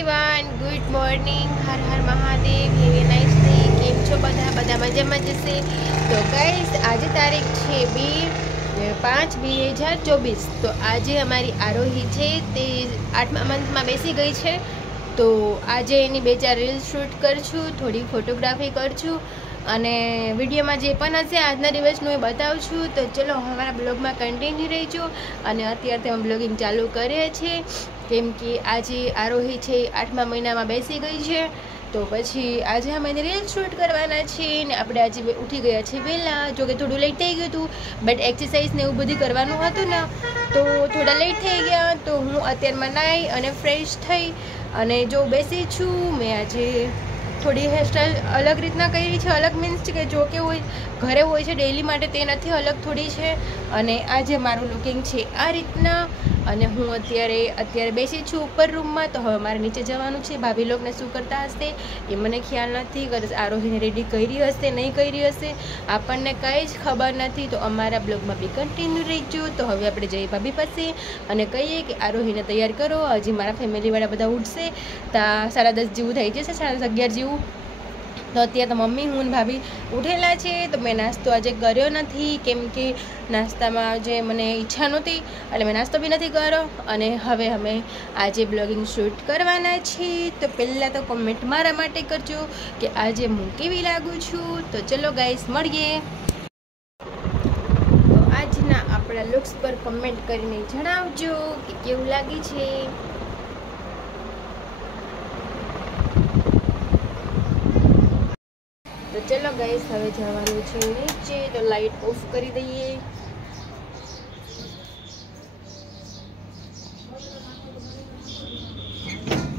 Everyone, good morning, Har Har Mahadev, have a nice day. કેમ છો બધા મજામાં જશે? તો ગાઈસ, આજે તારીખ છે 5/5/2024. તો આજે અમારી આરોહી છે તે 8મા મંથમાં બેસી ગઈ છે. તો આજે એની 2-4 રીલ્સ શૂટ કરશું, થોડી ફોટોગ્રાફી કરશું અને વિડીયોમાં જે પણ હશે આજના દિવસનું એ બતાવશું. તો ચલો અમારા બ્લોગમાં કન્ટિન્યુ રહેજો. અને અત્યારે અમે બ્લોગિંગ ચાલુ કરીએ છીએ કેમ કે આજે આરોહી છે 8મા મહિનામાં બેસી ગઈ છે. તો પછી આજે અમે એને રીલ શૂટ કરવાના છીએ ને આપણે આજે ઉઠી ગયા છીએ વહેલા. જોકે થોડું લેટ થઈ ગયું હતું, બટ એક્સરસાઇઝ ને એવું બધું કરવાનું હતું ને તો થોડા લેટ થઈ ગયા. તો હું અત્યારમાં નાહી અને ફ્રેશ થઈ અને જો બેસી છું. મેં આજે થોડી હેરસ્ટાઈલ અલગ રીતના કરી છે. અલગ મીન્સ કે જો કે હોય ઘરે હોય છે ડેઈલી માટે, તે નથી, અલગ થોડી છે. અને આજે મારું લુકિંગ છે આ રીતના. અને હું અત્યારે બેસી છું ઉપર રૂમમાં. તો હવે મારે નીચે જવાનું છે. ભાભી લોકોને શું કરતા હશે એ મને ખ્યાલ નથી. કદાચ આરોહીને રેડી કરી હશે, નહીં કરી હશે, આપણને કંઈ જ ખબર નથી. તો અમારા બ્લોગમાં બી કન્ટિન્યુ રહેજો. તો હવે આપણે જઈએ ભાભી પાસે અને કહીએ કે આરોહીને તૈયાર કરો. હજી મારા ફેમિલીવાળા બધા ઉઠશે, ત્યાં 10:30 જેવું થઈ જશે, 11:30 જેવું. તો અત્યારે તો મમ્મી, હું ને ભાભી ઉઠેલા છે. તો મેં નાસ્તો આજે કર્યો નથી કેમ કે નાસ્તામાં જે મને ઈચ્છા નહોતી એટલે મેં નાસ્તો બી નથી કર્યો. અને હવે અમે આજે બ્લોગિંગ શૂટ કરવાના છીએ. તો પહેલાં તો કોમેન્ટ મારા માટે કરજો કે આજે હું કેવી લાગું છું. તો ચલો ગાઈસ, મળીએ. તો આજના આપણા લુક્સ પર કમેન્ટ કરીને જણાવજો કે કેવું લાગે છે. તો ચલો ગાઈસ, હવે જવાનું છે નીચે. તો લાઈટ ઓફ કરી દઈએ.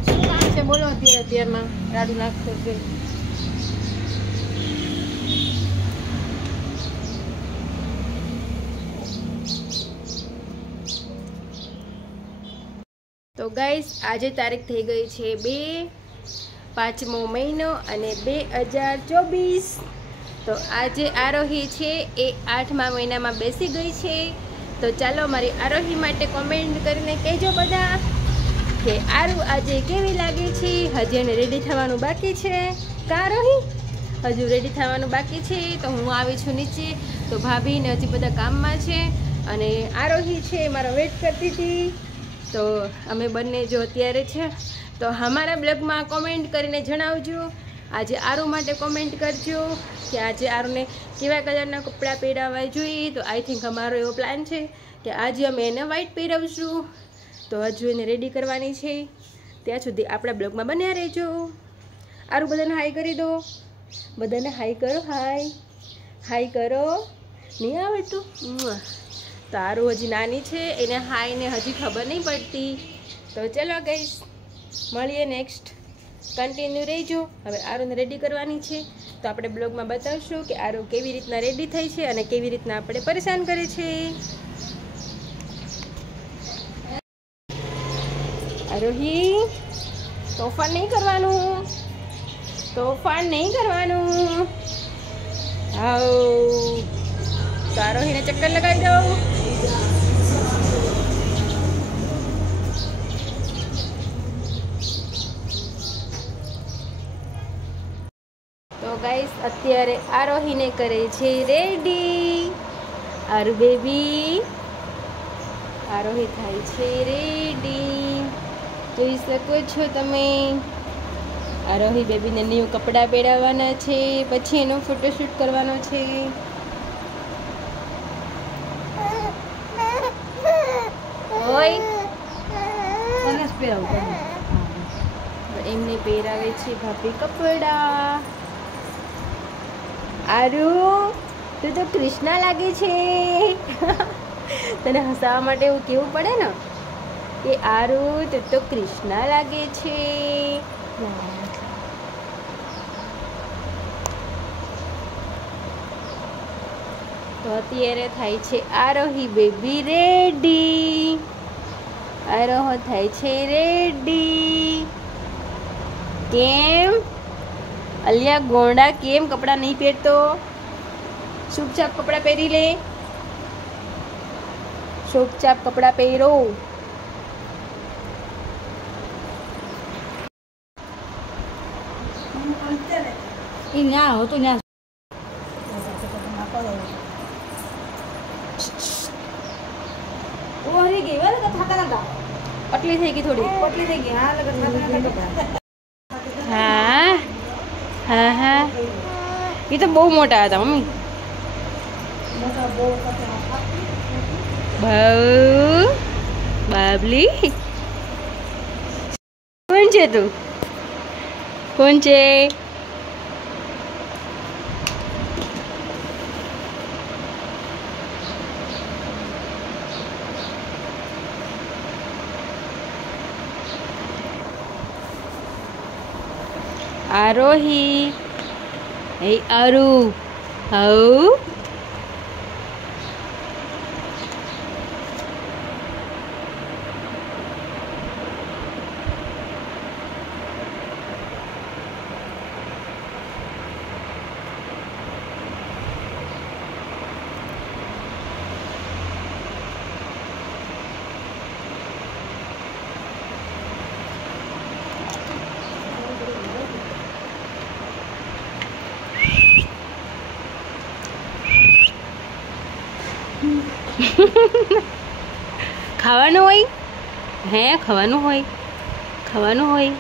શું કામ છે બોલો? અત્યારમાં રાડું નાખતો છે. તો ગાઈસ, આજે તારીખ થઈ ગઈ છે 5મો મહિનો અને 2024. તો આજે આરોહી છે એ 8મા મહિનામાં બેસી ગઈ છે. તો ચાલો મારી આરોહી માટે કોમેન્ટ કરીને કહેજો બધા કે આરું આજે કેવી લાગે છે. હજી એને રેડી થવાનું બાકી છે. કા આરોહી? હજુ રેડી થવાનું બાકી છે. તો હું આવી છું નીચે. તો ભાભીને હજી બધા કામમાં છે અને આરોહી છે મારો વેટ કરતી હતી. તો અમે બંને જો અત્યારે છે. તો અમારા બ્લોગમાં કોમેન્ટ કરીને જણાવજો. આજે આરુ માટે કોમેન્ટ કરજો કે આજે આરુને કેવા કલરના કપડાં પહેરાવવા જોઈએ. તો આઈ થિંક અમારો એવો પ્લાન છે કે આજે અમે એને વ્હાઈટ પહેરાવશું. તો હજુ એને રેડી કરવાની છે. ત્યાં સુધી આપણા બ્લોગમાં બન્યા રહેજો. આરુ બધાને હાઈ કરી દો. બધાને હાઈ કરો. હાઈ કરો. નહીં આવડતું? તો આરુ હજી નાની છે, એને હાઈને હજી ખબર નહીં પડતી. તો ચલો ગાઈસ, મળીએ નેક્સ્ટ. કન્ટિન્યુ રહેજો. હવે આરુને રેડી કરવાની છે. તો આપણે બ્લોગમાં બતાવશું કે આરુ કેવી રીતના રેડી થઈ છે અને કેવી રીતના આપણે પરેશાન કરે છે. આરોહી, તોફાન નહીં કરવાનું. હાઉ. તો આરોહીને ચક્કર લગાવી દઉં. તો ગાઈસ, અત્યારે આરોહીને કરે છે રેડી. આરુ બેબી, આરોહી થાય છે રેડી. જોઈ શકો છો તમે. આરોહી બેબીને ન્યૂ કપડાં પહેરાવવાના છે, પછી એનો ફોટોશૂટ કરવાનો છે. એમને પહેરાવે છે ભાભી કપડાં. આરુ, તું તો કૃષ્ણા લાગે છે. તને હસાવવા માટે એવું કેવું પડે ને કે આરુ, તું તો કૃષ્ણા લાગે છે. તો અત્યારે થાય છે આરોહી બેબી રેડી. આરોહ થાય છે રેડી. કેમ અલિયા ગોંડા, કેમ કપડાં નહીં પહેરતો? ચૂપચાપ કપડાં પહેરી લે. ચૂપચાપ કપડાં પહેરો. ઈ ન્યા હતો ન્યા ઓરી ગઈ વાલે થાકા ના પટલી થઈ ગઈ થોડી પટલી થઈ ગઈ. હા લગન થાકા ના કપડા. હા હા હા એ તો બહુ મોટા હતા મમ્મી. મોટા બહુ કપડા. બહુ બાબલી કોણ છે તું? કોણ છે? આરોહી. એ આરુ હઉ ખાવાનું હોય હે ખાવાનું હોય ખાવાનું હોય.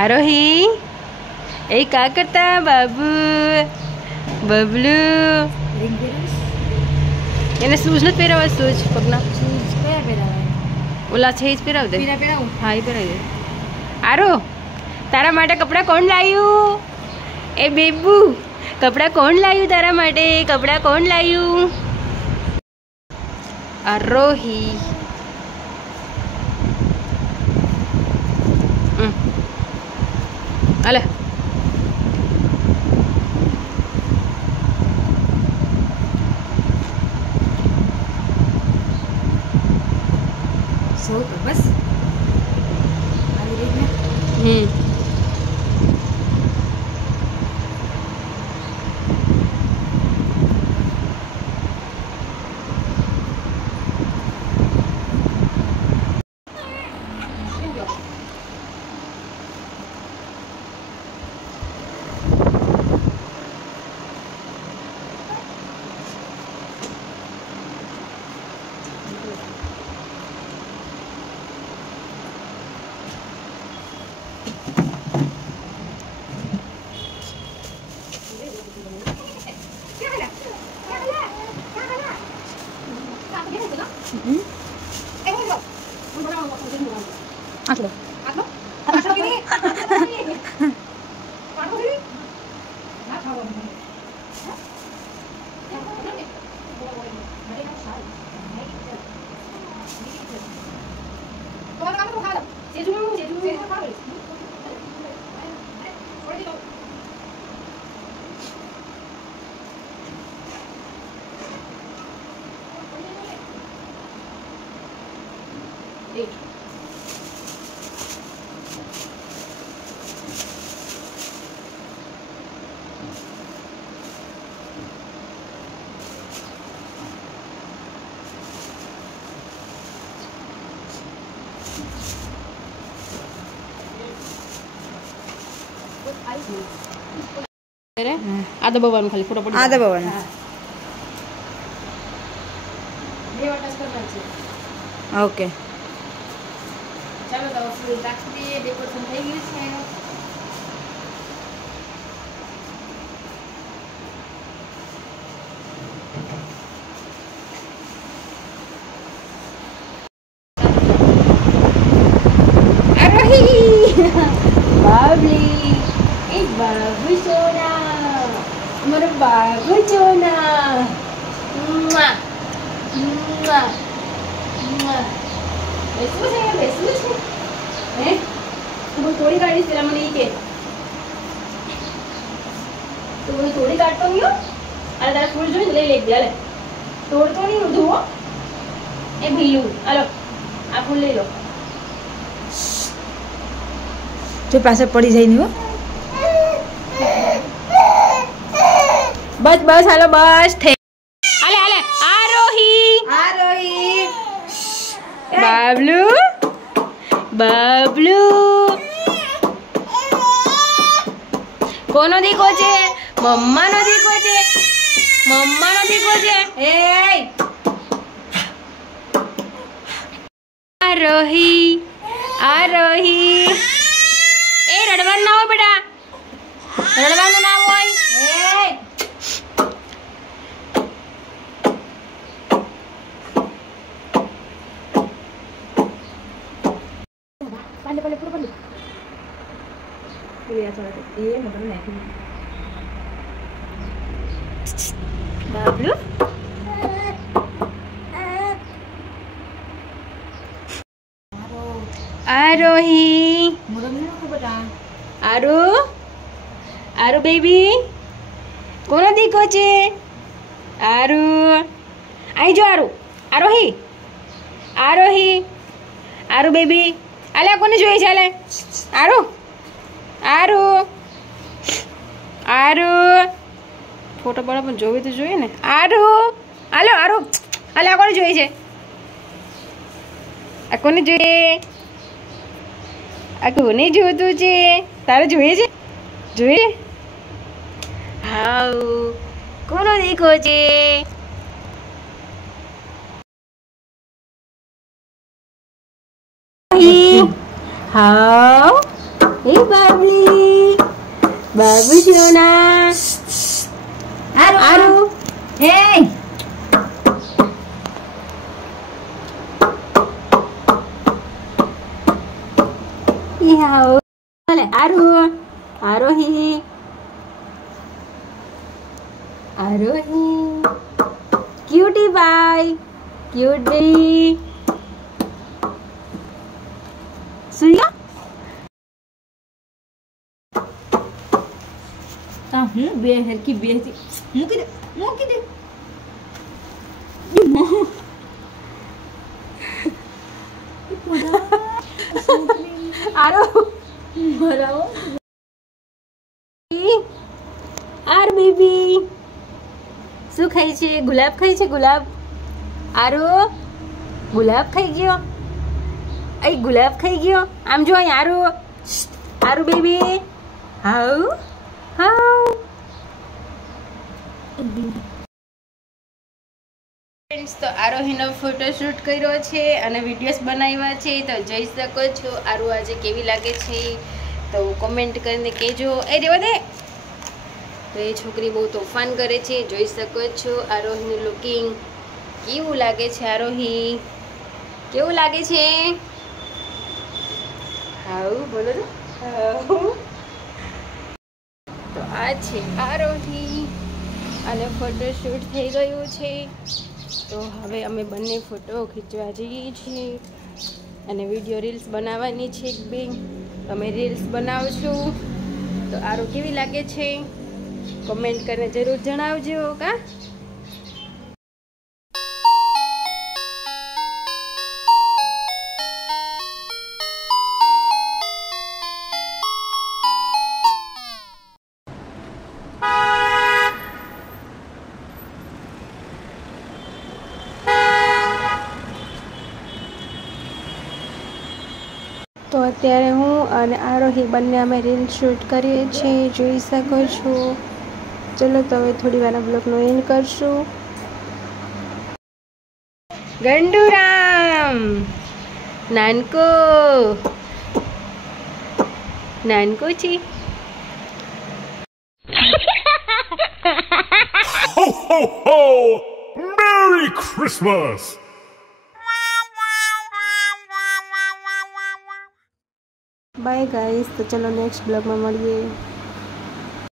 આરોહી એ કા કરતા બાબુ બબલુ એને શૂઝ નથી પહેરાવા શૂઝ પગના શૂઝ કયા પહેરાવાય? ઓલા છે જ પહેરાવ દે. પીરા પહેરાવું. હા એ પહેરાવી દે. આરો તારા માટે કપડાં કોણ લાવ્યું? એ બેબુ કપડાં કોણ લાવ્યું તારા માટે? કપડાં કોણ લાવ્યું? આરોહી અલે સો તો બસ આવી રીતના. આટલો આટલો આટલો કે નહીં પાડો કે ના ખાવાનું આ દબાવવાનું ખાલી ફોટો પડી. આ દબાવવાનું. બે વટાસ કરવાના છે. ઓકે ચાલો તો ફૂલ રાખી દઈએ. ડેકોરેશન થઈ ગયું છે. બાબલી એ બાબુ સોના અમારો બાબુ સોના બેસવું છે બેસવું છે હે તું થોડી કાઢીશ પેલા મને ઈ કે તું મને થોડી કાઢતો ગયો અને તારા ફૂલ જોઈને લઈ લે હાલે તોડતો નહીં હું જુઓ એ ભીલું હાલો આ ફૂલ લઈ લો જો પાસે પડી જાય નહીં હો બસ બસ હાલો બસ હાલે હાલે આરોહી આરોહી બાબલી બાબલુ બાબલુ કોનો દીકો છે? મમ્માનો દીકો છે. મમ્માનો દીકો છે. એ આરોહી આરોહી એ રડવાનું ના હોય બેટા, રડવાનું ના હોય. પાલે પાલે પૂરો પાલે એ થોડા એ મોટો નાખી બાબલુ આરોહી મોટો નાખો બેટા. આરુ આરુ બેબી કોનો દીકો છે? આરુ આઈ જો આરુ આરોહી આરોહી આરુ બેબી આલે કોને જોઈએ છે? આલે આરુ આરુ આરુ ફોટો પાડો પણ જોવી તો જોઈએ ને. આરુ આલો આરુ આલે આ કોને જોઈએ છે? આ કોને જોઈએ? આ કોને જોતું છે? તારે જોઈએ છે? જોઈએ હાઉ કોનો દીકો છે? હાઉ એ બાબલી બાબુ સોના આરુ એ હાઉ ભલે Aru Arohi Arohi cutie bye cutie સુયા તા હું બે હરકી બે હતી મૂકી દે આરો બરાબર આર બેબી શું ખાય છે? ગુલાબ ખાય છે. ગુલાબ આરો ગુલાબ ખાઈ ગયો. અહીં ગુલાબ ખાઈ ગયો. આમ જો અહીં આરો Aru baby how how. Friends તો આરોહીનો ફોટોશૂટ કર્યો છે અને વિડીયોઝ બનાવ્યા છે તો જોઈ શકો છો આરુ આજે કેવી લાગે છે તો કોમેન્ટ કરીને કહેજો. એ દેવા દે તો એ છોકરી બહુ તોફાન કરે છે. જોઈ શકો છો આરોહીનું લુકિંગ કેવું લાગે છે. આરોહી કેવું લાગે છે? હાઉ બોલો તો હાઉ. તો આ છે આરોહી અને ફોટોશૂટ થઈ ગયું છે. તો હવે અમે બંને ફોટો ખીચવા જઈએ છીએ અને વિડીયો રીલ્સ બનાવવાની છે. એક બે તમે રીલ્સ બનાવશો તો આરો કેવી લાગે છે કોમેન્ટ કરીને જરૂર જણાવજો. કા તો અત્યારે હું અને આરોહી બંને અમે રીલ શૂટ કરીએ છીએ. જોઈ શકો છો. ચલો તો હવે થોડી વાર બ્લોગનો એન્ડ કરશું. ગંડુરામ નાનકો નાનકો છે. Ho, ho, ho! Merry Christmas! Bye guys. તો ચલો નેક્સ્ટ બ્લોગમાં મળીએ.